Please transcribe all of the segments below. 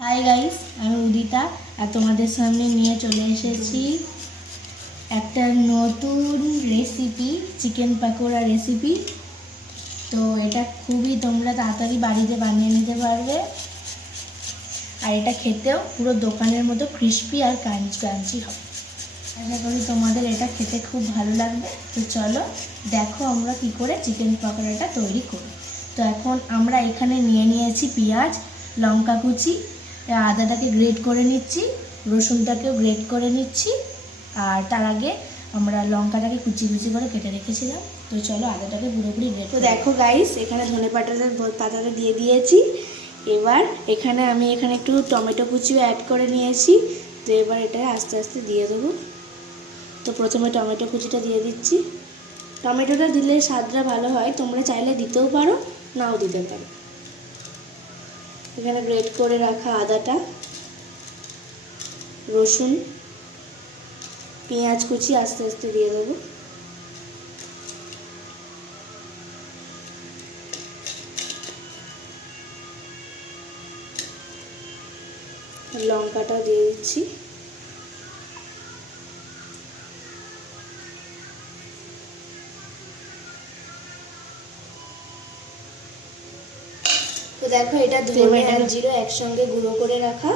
Hi guys, আমি উদিতা আর তোমাদের সামনে নিয়ে চলে এসেছি একটা নতুন রেসিপি, চিকেন পাকোড়া রেসিপি। তো এটা খুবই তোমরা তাড়াতাড়ি বাড়িতে বানিয়ে নিতে পারবে, আর এটা খেতেও পুরো দোকানের মতো ক্রিস্পি আর ক্রাঞ্চি হবে। আশা করি তোমাদের এটা খেতে খুব ভালো লাগবে। তো চলো দেখো আমরা কি করে চিকেন পাকোড়াটা তৈরি করি। তো এখন আমরা এখানে নিয়ে নিয়েছি পেঁয়াজ, লঙ্কা কুচি, আদাটাকে গ্রেট করে নিচ্ছি, রসুনটাকেও গ্রেট করে নিচ্ছি, আর তার আগে আমরা লঙ্কাটাকে কুচি কুচি করে কেটে রেখেছিলাম। তো চলো আদাটাকে পুরোপুরি গ্রেট। তো দেখো গাইস, এখানে ধনে পাতাটা দিয়ে দিয়েছি। এবার এখানে আমি একটু টমেটো কুচিও অ্যাড করে নিয়েছি। তো এবার এটা আস্তে আস্তে দিয়ে দেবো। তো প্রথমে টমেটো কুচিটা দিয়ে দিচ্ছি। টমেটোটা দিলে স্বাদটা ভালো হয়, তোমরা চাইলে দিতেও পারো, নাও দিতে পারো। এখানে গ্রেট করে রাখা আদাটা, রসুন, পেঁয়াজ কুচি আস্তে আস্তে দিয়ে দেবো। লঙ্কাটা দিয়ে দিচ্ছি। তো দেখো, এটা ধনে আর জিরে একসঙ্গে গুঁড়ো করে রাখা,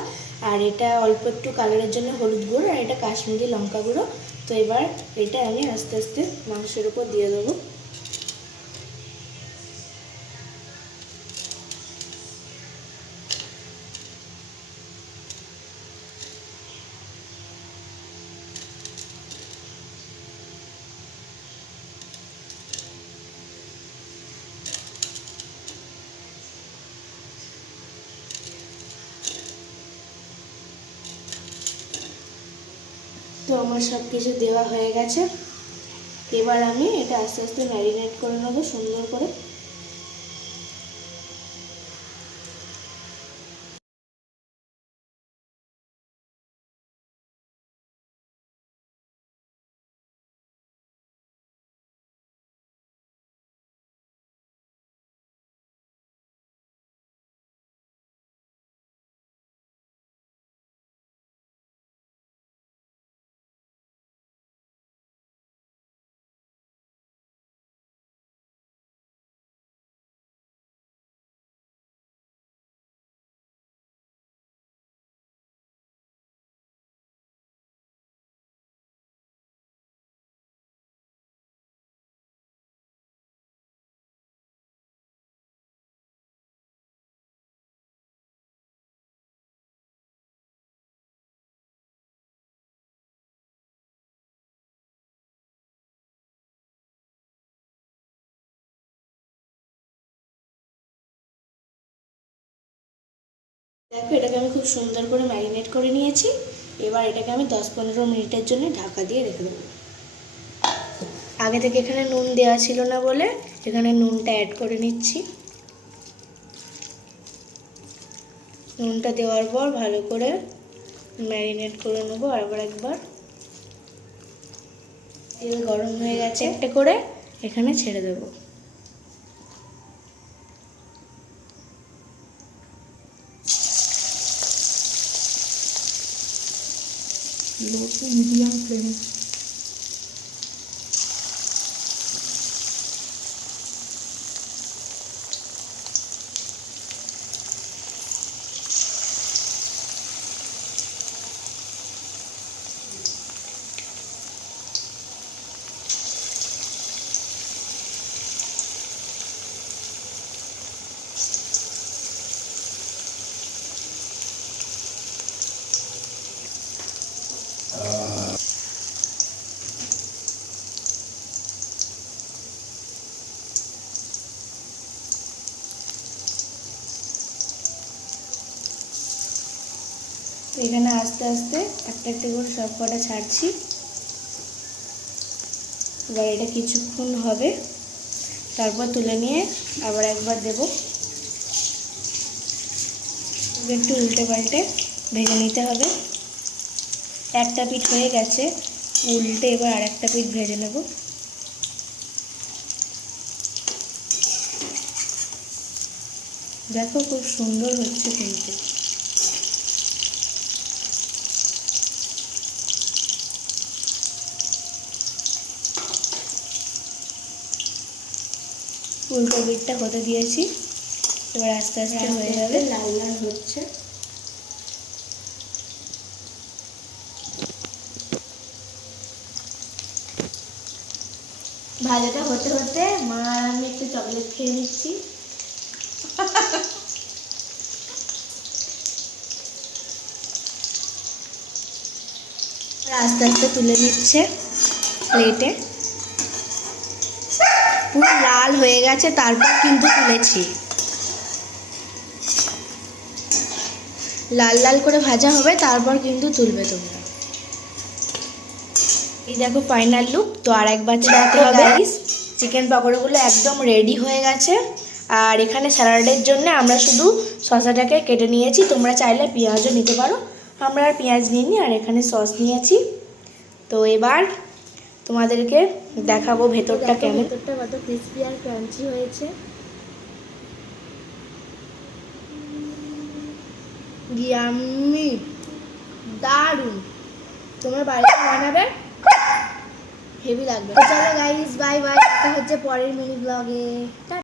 আর এটা অল্প একটু কালারের জন্য হলুদ গুঁড়ো, আর এটা কাশ্মীরি লঙ্কা গুঁড়ো। তো এবার এটা আমি আস্তে আস্তে মাংসের উপর দিয়ে দেবো। তো আমার সব কিছু দেওয়া হয়ে গেছে। এবার আমি এটা আস্তে আস্তে ম্যারিনেট করে নেবো সুন্দর করে। দেখো, এটাকে আমি খুব সুন্দর করে ম্যারিনেট করে নিয়েছি। এবার এটাকে আমি 10-15 মিনিটের জন্য ঢাকা দিয়ে রেখে দেবো। আগে থেকে এখানে নুন দেওয়া ছিল না বলে এখানে নুনটা অ্যাড করে নিচ্ছি। নুনটা দেওয়ার পর ভালো করে ম্যারিনেট করে নেবো। আবার একবার তেল গরম হয়ে গেছে, একটা করে এখানে ছেড়ে দেবো। লো টু মিডিয়াম ফ্লেমে। তো এখানে আস্তে আস্তে একটা একটা করে সব কটা ছাড়ছি। এবার এটা কিছুক্ষণ হবে, তারপর তুলে নিয়ে আবার একবার দেব। একটু উল্টে পাল্টে ভেজে নিতে হবে। একটা পিঠ হয়ে গেছে, উল্টে এবার আর একটা পিঠ ভেজে নেব। দেখো, খুব সুন্দর হচ্ছে কিন্তু। ফুলকপিটা হতে দিয়েছি, এবার আস্তে আস্তে হয়ে যাবে। লাল লাল হচ্ছে। ভাজাটা হতে হতে মা আর আমি একটু চকলেট খেয়ে নিচ্ছি। আস্তে আস্তে তুলে নিচ্ছে প্লেটে। পুরো লাল হয়ে গেছে, তারপর কিন্তু তুলেছি। লাল লাল করে ভাজা হবে, তারপর কিন্তু তুলবে তোমরা। এই দেখো ফাইনাল লুক। তো আর একবার চালাতে হবে। চিকেন পকোড়াগুলো একদম রেডি হয়ে গেছে। আর এখানে স্যালাডের জন্য আমরা শুধু শসাটাকে কেটে নিয়েছি, তোমরা চাইলে পেঁয়াজও নিতে পারো। আমরা আর পেঁয়াজ নিইনি, আর এখানে সস নিয়েছি। তো এবার তোমাদেরকে দেখাবো ভেতরটা কেমন। ভেতরটা কত ক্রিসপি আর ক্রাঞ্চি হয়েছে। ইয়াম্মি, দারুণ। তোমরা বাড়িতে বানাবে, হেভি লাগবে। তো চলো গাইস, বাই বাই, দেখা হচ্ছে পরের মিনি ব্লগে।